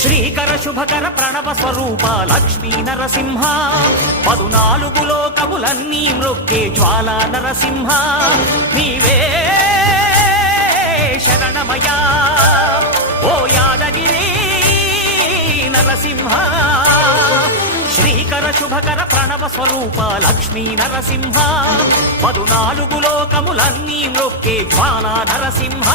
శ్రీకర శుభకర ప్రణవ స్వరూప లక్ష్మీ నరసింహ 14 లోకములన్నీ మృక్కే జ్వాలా నరసింహ నీవే శరణమయా ఓ యాదగిరి నరసింహ శ్రీకర శుభకర ప్రణవ స్వరూప లక్ష్మీ నరసింహ 14 లోకములన్నీ మృక్కే జ్వాలా నరసింహ